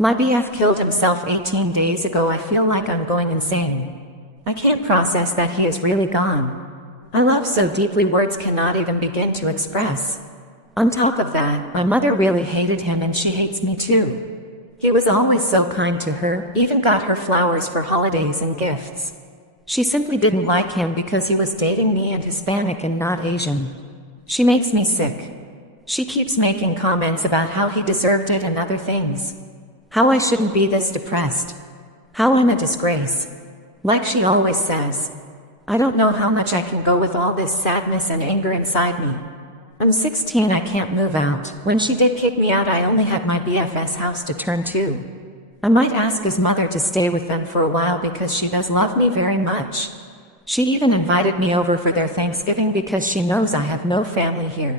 My BF killed himself 18 days ago. I feel like I'm going insane. I can't process that he is really gone. I love so deeply words cannot even begin to express. On top of that, my mother really hated him and she hates me too. He was always so kind to her, even got her flowers for holidays and gifts. She simply didn't like him because he was dating me and Hispanic and not Asian. She makes me sick. She keeps making comments about how he deserved it and other things. How I shouldn't be this depressed. How I'm a disgrace. Like she always says. I don't know how much I can go with all this sadness and anger inside me. I'm 16, I can't move out. When she did kick me out, I only had my BF's house to turn to. I might ask his mother to stay with them for a while because she does love me very much. She even invited me over for their Thanksgiving because she knows I have no family here.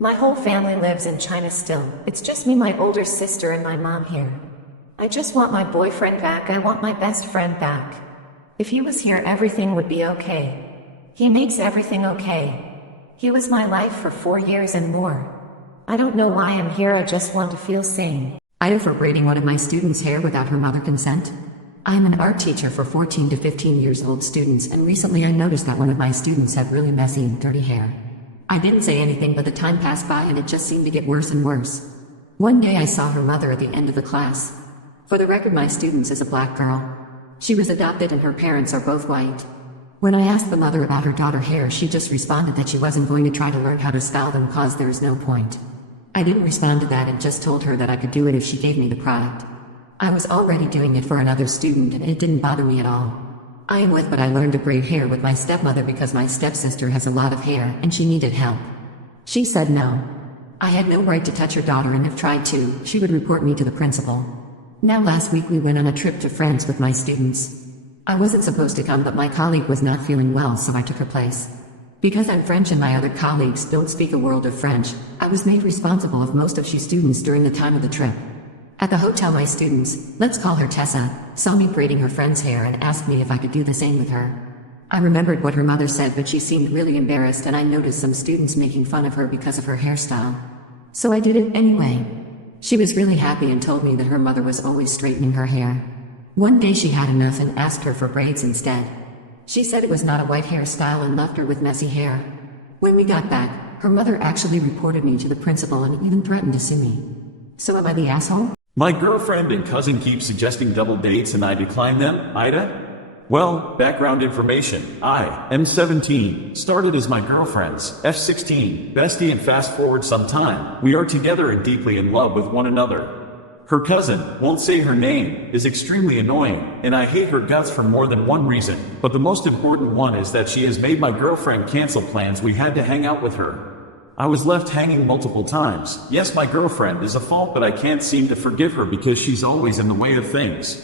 My whole family lives in China still. It's just me, my older sister, and my mom here. I just want my boyfriend back. I want my best friend back. If he was here, everything would be okay. He makes everything okay. He was my life for 4 years and more. I don't know why I'm here. I just want to feel sane. Ida for braiding one of my students' hair without her mother consent. I am an art teacher for 14 to 15 years old students, and recently I noticed that one of my students had really messy and dirty hair. I didn't say anything, but the time passed by and it just seemed to get worse and worse. One day I saw her mother at the end of the class. For the record, my student is a black girl. She was adopted and her parents are both white. When I asked the mother about her daughter's hair, she just responded that she wasn't going to try to learn how to style them cause there is no point. I didn't respond to that and just told her that I could do it if she gave me the product. I was already doing it for another student and it didn't bother me at all. I am with, but I learned to braid hair with my stepmother because my stepsister has a lot of hair and she needed help. She said no. I had no right to touch her daughter, and if tried to, she would report me to the principal. Now last week we went on a trip to France with my students. I wasn't supposed to come, but my colleague was not feeling well, so I took her place. Because I'm French and my other colleagues don't speak a word of French, I was made responsible of most of she students during the time of the trip. At the hotel, my students, let's call her Tessa, saw me braiding her friend's hair and asked me if I could do the same with her. I remembered what her mother said, but she seemed really embarrassed, and I noticed some students making fun of her because of her hairstyle. So I did it anyway. She was really happy and told me that her mother was always straightening her hair. One day she had enough and asked her for braids instead. She said it was not a white hairstyle and left her with messy hair. When we got back, her mother actually reported me to the principal and even threatened to sue me. So am I the asshole? My girlfriend and cousin keep suggesting double dates and I decline them, Ida? Well, background information. I am 17, started as my girlfriend's F16 bestie, and fast forward some time, we are together and deeply in love with one another. Her cousin, won't say her name, is extremely annoying, and I hate her guts for more than one reason, but the most important one is that she has made my girlfriend cancel plans we had to hang out with her. I was left hanging multiple times. Yes, my girlfriend is a fault, but I can't seem to forgive her because she's always in the way of things.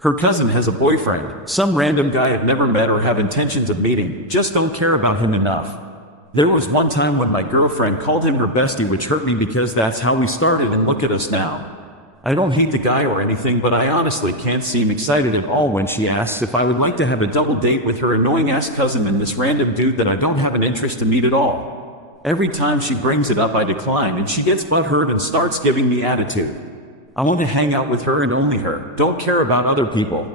Her cousin has a boyfriend, some random guy I've never met or have intentions of meeting, just don't care about him enough. There was one time when my girlfriend called him her bestie, which hurt me because that's how we started, and look at us now. I don't hate the guy or anything, but I honestly can't seem excited at all when she asks if I would like to have a double date with her annoying ass cousin and this random dude that I don't have an interest to meet at all. Every time she brings it up, I decline, and she gets butthurt and starts giving me attitude. I want to hang out with her and only her, don't care about other people.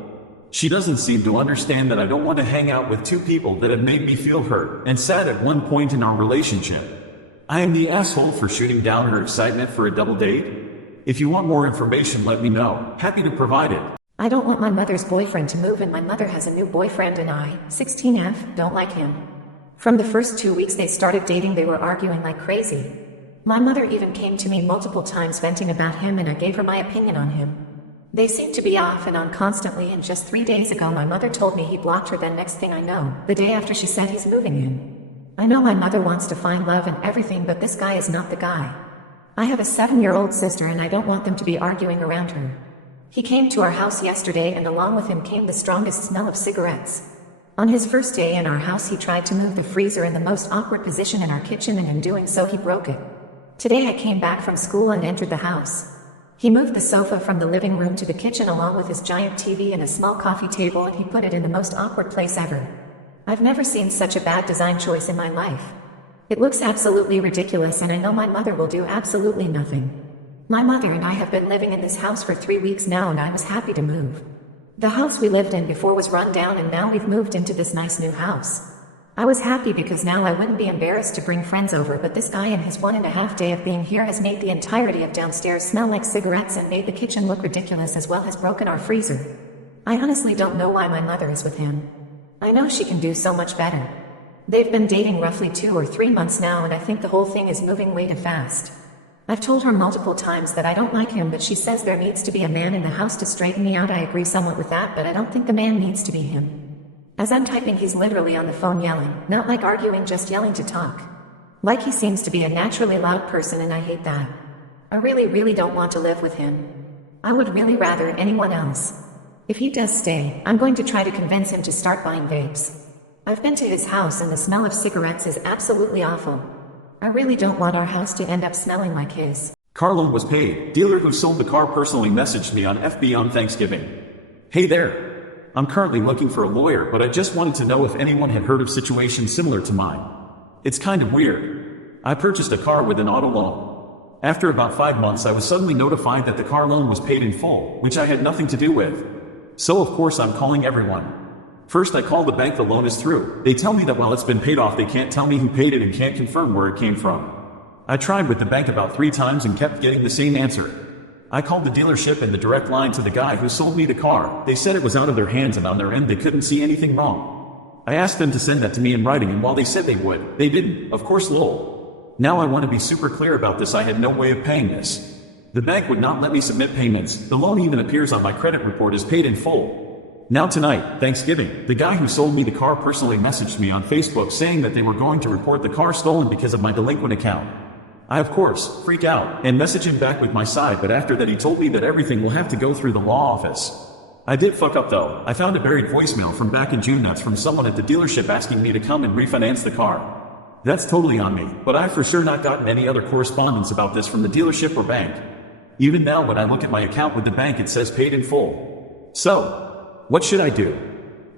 She doesn't seem to understand that I don't want to hang out with two people that have made me feel hurt and sad at one point in our relationship. I am the asshole for shooting down her excitement for a double date. If you want more information, let me know. Happy to provide it. I don't want my mother's boyfriend to move, and my mother has a new boyfriend and I, 16F, don't like him. From the first 2 weeks they started dating, they were arguing like crazy. My mother even came to me multiple times venting about him, and I gave her my opinion on him. They seem to be off and on constantly, and just 3 days ago my mother told me he blocked her. Then next thing I know, the day after, she said he's moving in. I know my mother wants to find love and everything, but this guy is not the guy. I have a 7-year-old sister and I don't want them to be arguing around her. He came to our house yesterday, and along with him came the strongest smell of cigarettes. On his first day in our house, he tried to move the freezer in the most awkward position in our kitchen, and in doing so he broke it. Today I came back from school and entered the house. He moved the sofa from the living room to the kitchen along with his giant TV and a small coffee table, and he put it in the most awkward place ever. I've never seen such a bad design choice in my life. It looks absolutely ridiculous, and I know my mother will do absolutely nothing. My mother and I have been living in this house for 3 weeks now and I was happy to move. The house we lived in before was run down and now we've moved into this nice new house. I was happy because now I wouldn't be embarrassed to bring friends over, but this guy in his 1.5 day of being here has made the entirety of downstairs smell like cigarettes and made the kitchen look ridiculous, as well as broken our freezer. I honestly don't know why my mother is with him. I know she can do so much better. They've been dating roughly 2 or 3 months now and I think the whole thing is moving way too fast. I've told her multiple times that I don't like him, but she says there needs to be a man in the house to straighten me out. I agree somewhat with that, but I don't think the man needs to be him. As I'm typing, he's literally on the phone yelling, not like arguing, just yelling to talk. Like he seems to be a naturally loud person and I hate that. I really don't want to live with him. I would really rather anyone else. If he does stay, I'm going to try to convince him to start buying vapes. I've been to his house and the smell of cigarettes is absolutely awful. I really don't want our house to end up smelling like his. Car loan was paid. Dealer who sold the car personally messaged me on FB on Thanksgiving. Hey there. I'm currently looking for a lawyer, but I just wanted to know if anyone had heard of situations similar to mine. It's kind of weird. I purchased a car with an auto loan. After about 5 months, I was suddenly notified that the car loan was paid in full, which I had nothing to do with. So of course I'm calling everyone. First I call the bank, the loan is through. They tell me that while it's been paid off, they can't tell me who paid it and can't confirm where it came from. I tried with the bank about 3 times and kept getting the same answer. I called the dealership and the direct line to the guy who sold me the car. They said it was out of their hands and on their end they couldn't see anything wrong. I asked them to send that to me in writing, and while they said they would, they didn't. Of course, lol. Now I want to be super clear about this. I had no way of paying this. The bank would not let me submit payments. The loan even appears on my credit report as paid in full. Now tonight, Thanksgiving, the guy who sold me the car personally messaged me on Facebook saying that they were going to report the car stolen because of my delinquent account. I of course freak out and message him back with my side, but after that he told me that everything will have to go through the law office. I did fuck up though. I found a buried voicemail from back in June that's from someone at the dealership asking me to come and refinance the car. That's totally on me, but I've for sure not gotten any other correspondence about this from the dealership or bank. Even now when I look at my account with the bank it says paid in full. So, what should I do?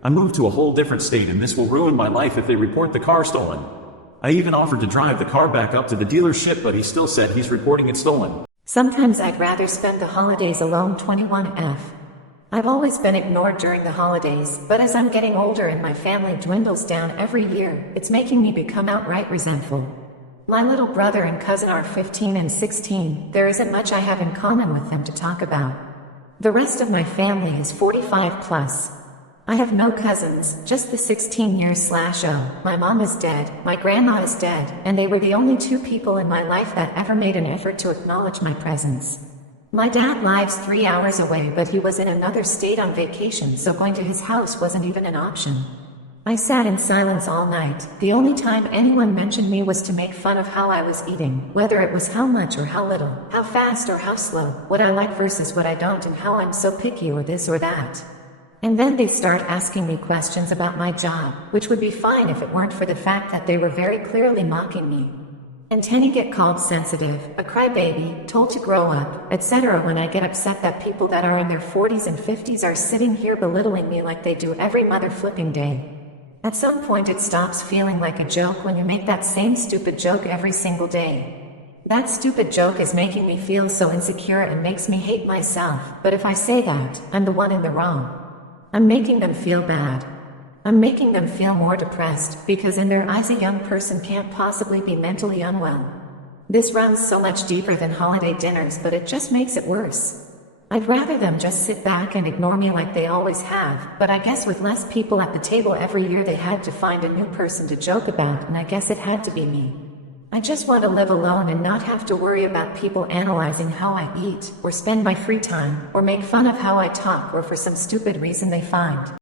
I moved to a whole different state and this will ruin my life if they report the car stolen. I even offered to drive the car back up to the dealership, but he still said he's reporting it stolen. Sometimes I'd rather spend the holidays alone. 21F. I've always been ignored during the holidays, but as I'm getting older and my family dwindles down every year, it's making me become outright resentful. My little brother and cousin are 15 and 16. There isn't much I have in common with them to talk about. The rest of my family is 45 plus. I have no cousins, just the 16 years/0. My mom is dead, my grandma is dead, and they were the only 2 people in my life that ever made an effort to acknowledge my presence. My dad lives 3 hours away, but he was in another state on vacation, so going to his house wasn't even an option. I sat in silence all night. The only time anyone mentioned me was to make fun of how I was eating, whether it was how much or how little, how fast or how slow, what I like versus what I don't, and how I'm so picky or this or that. And then they start asking me questions about my job, which would be fine if it weren't for the fact that they were very clearly mocking me. And tend to get called sensitive, a crybaby, told to grow up, etc. when I get upset that people that are in their 40s and 50s are sitting here belittling me like they do every mother flipping day. At some point it stops feeling like a joke when you make that same stupid joke every single day. That stupid joke is making me feel so insecure and makes me hate myself, but if I say that, I'm the one in the wrong. I'm making them feel bad. I'm making them feel more depressed, because in their eyes a young person can't possibly be mentally unwell. This runs so much deeper than holiday dinners, but it just makes it worse. I'd rather them just sit back and ignore me like they always have, but I guess with less people at the table every year they had to find a new person to joke about, and I guess it had to be me. I just want to live alone and not have to worry about people analyzing how I eat, or spend my free time, or make fun of how I talk, or for some stupid reason they find